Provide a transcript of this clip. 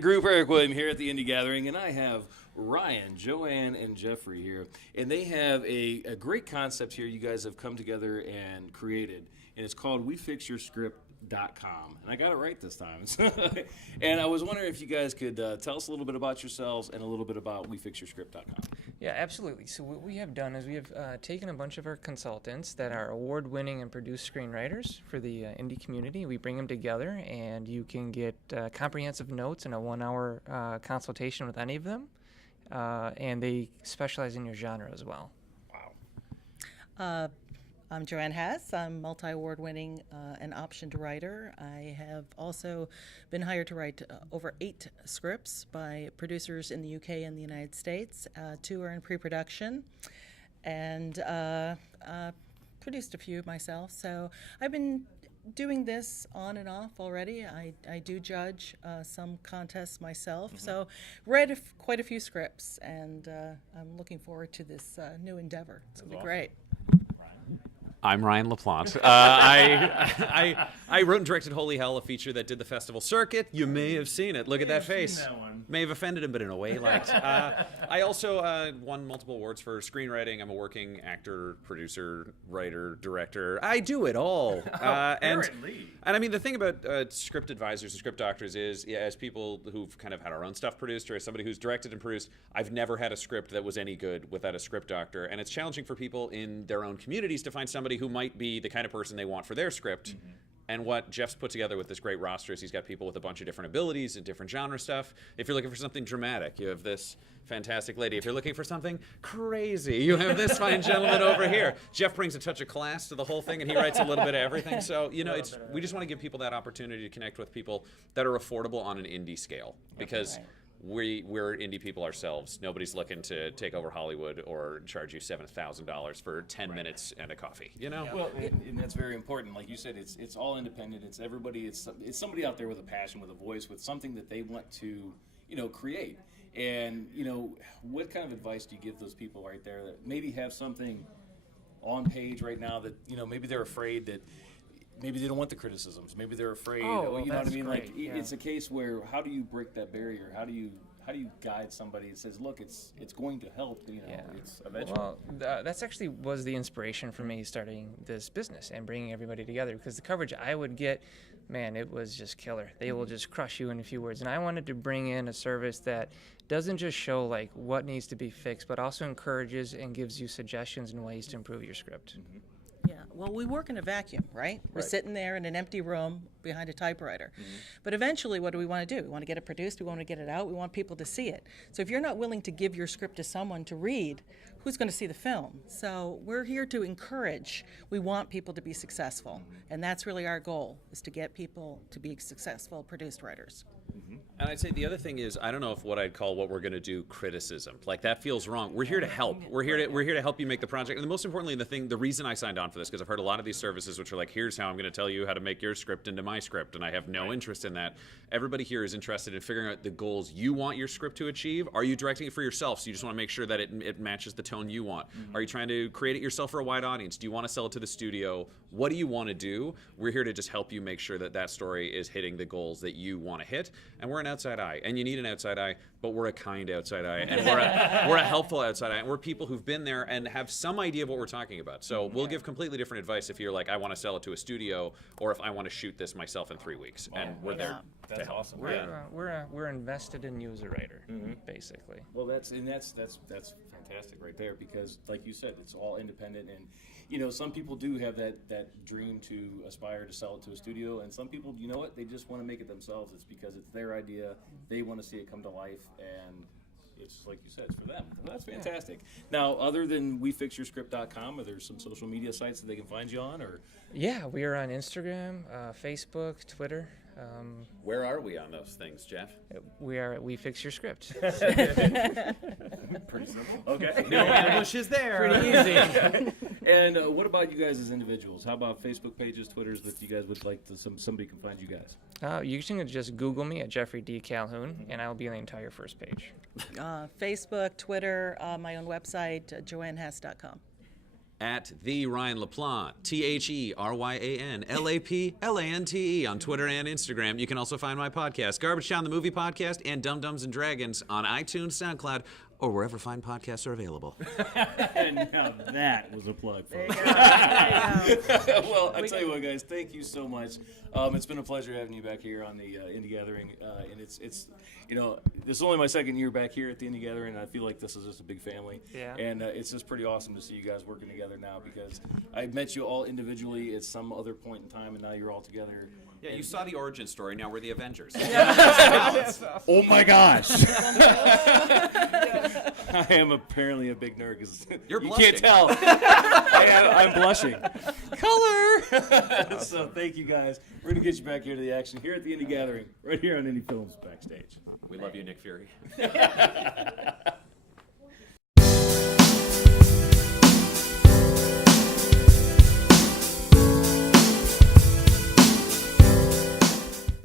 group Erik William here at the Indie Gathering, and I have Ryan, JoAnn, and Geoffrey here, and they have a great concept here you guys have come together and created, and it's called WeFixYourScript.com, and I got it right this time. And I was wondering if you guys could tell us a little bit about yourselves and a little bit about WeFixYourScript.com. Yeah, absolutely. So what we have done is we have taken a bunch of our consultants that are award-winning and produced screenwriters for the indie community. We bring them together, and you can get comprehensive notes and a 1-hour consultation with any of them. And they specialize in your genre as well. Wow. I'm JoAnn Hess. I'm multi-award winning and optioned writer. I have also been hired to write over 8 scripts by producers in the UK and the United States. 2 are in pre-production, and produced a few myself. So I've been doing this on and off already. I do judge some contests myself. Mm-hmm. So read quite a few scripts, and I'm looking forward to this new endeavor. It's going to be great. I'm Ryan LaPlante. I wrote and directed Holy Hell, a feature that did the festival circuit. You may have seen it. Look at that face. That one. May have offended him, but in a way liked. I also won multiple awards for screenwriting. I'm a working actor, producer, writer, director. I do it all. Apparently. And I mean, the thing about script advisors and script doctors is, as people who've kind of had our own stuff produced, or as somebody who's directed and produced, I've never had a script that was any good without a script doctor. And it's challenging for people in their own communities to find somebody who might be the kind of person they want for their script. Mm-hmm. And what Jeff's put together with this great roster is he's got people with a bunch of different abilities and different genre stuff. If you're looking for something dramatic, you have this fantastic lady. If you're looking for something crazy, you have this fine gentleman over here. Jeff brings a touch of class to the whole thing, and he writes a little bit of everything. So, we just want to give people that opportunity to connect with people that are affordable on an indie scale, because we're indie people ourselves. Nobody's looking to take over Hollywood or charge you $7,000 for 10 minutes and a coffee. Well, and that's very important. Like you said, it's all independent. It's everybody. It's somebody out there with a passion, with a voice, with something that they want to, create. And what kind of advice do you give those people right there that maybe have something on page right now that maybe they're afraid that. Maybe they don't want the criticisms. Maybe they're afraid. You know what I mean? Great. It's a case where how do you break that barrier? How do you guide somebody that says, look, it's going to help. It's eventually. Well, that's actually was the inspiration for me starting this business and bringing everybody together, because the coverage I would get, man, it was just killer. They will just crush you in a few words. And I wanted to bring in a service that doesn't just show like what needs to be fixed, but also encourages and gives you suggestions and ways to improve your script. Mm-hmm. Yeah, well, we work in a vacuum, right? We're sitting there in an empty room behind a typewriter. Mm-hmm. But eventually, what do? We want to get it produced, we want to get it out, we want people to see it. So if you're not willing to give your script to someone to read, who's going to see the film? So we're here to encourage. We want people to be successful. And that's really our goal, is to get people to be successful produced writers. Mm-hmm. And I'd say the other thing is, I don't know if what I'd call what we're going to do criticism. Like, that feels wrong. We're here to help. We're here to help you make the project. And most importantly, the reason I signed on for this, because I've heard a lot of these services which are like, here's how I'm going to tell you how to make your script into my script, and I have no interest in that. Everybody here is interested in figuring out the goals you want your script to achieve. Are you directing it for yourself, so you just want to make sure that it matches the tone you want? Mm-hmm. Are you trying to create it yourself for a wide audience? Do you want to sell it to the studio? What do you want to do? We're here to just help you make sure that story is hitting the goals that you want to hit. And we're an outside eye, and you need an outside eye, but we're a kind outside eye, and we're a helpful outside eye, and we're people who've been there and have some idea of what we're talking about. So we'll give completely different advice if you're like, I want to sell it to a studio, or if I want to shoot this myself in 3 weeks. And we're there. That's awesome. We're invested in you as a writer, basically. Well, that's fantastic right there, because like you said, it's all independent, and some people do have that dream to aspire to sell it to a studio, and some people, they just want to make it themselves. It's because it's their idea, they want to see it come to life, and it's like you said, it's for them. Well, that's fantastic. Now, other than WeFixYourScript.com, are there some social media sites that they can find you on, or? Yeah, we are on Instagram, Facebook, Twitter. Where are we on those things, Jeff? We are at We Fix Your Script. Pretty simple. Okay. No ambushes there. Pretty easy. And what about you guys as individuals? How about Facebook pages, Twitters that you guys would like to somebody can find you guys? You can just Google me at Geoffrey D. Calhoun, and I'll be on the entire first page. Facebook, Twitter, my own website, JoAnnHess.com. at the Ryan LaPlante, TheRyanLaplante on Twitter and Instagram. You can also find my podcast, Garbage Town, the Movie Podcast, and Dum Dums and Dragons on iTunes, SoundCloud, or wherever fine podcasts are available. And now that was a plug, folks. Well, I tell you what, guys, thank you so much. It's been a pleasure having you back here on the Indie Gathering, and it's this is only my second year back here at the Indie Gathering, and I feel like this is just a big family. Yeah. And it's just pretty awesome to see you guys working together now, because I met you all individually at some other point in time, and now you're all together. Yeah, you saw the origin story. Now we're the Avengers. Oh my gosh! I am apparently a big nerd because You're you blushing. can't tell. I'm blushing. Color. So thank you guys. We're gonna get you back here to the action here at the Indie Gathering, right here on Indie Films Backstage. We love you, Nick Fury.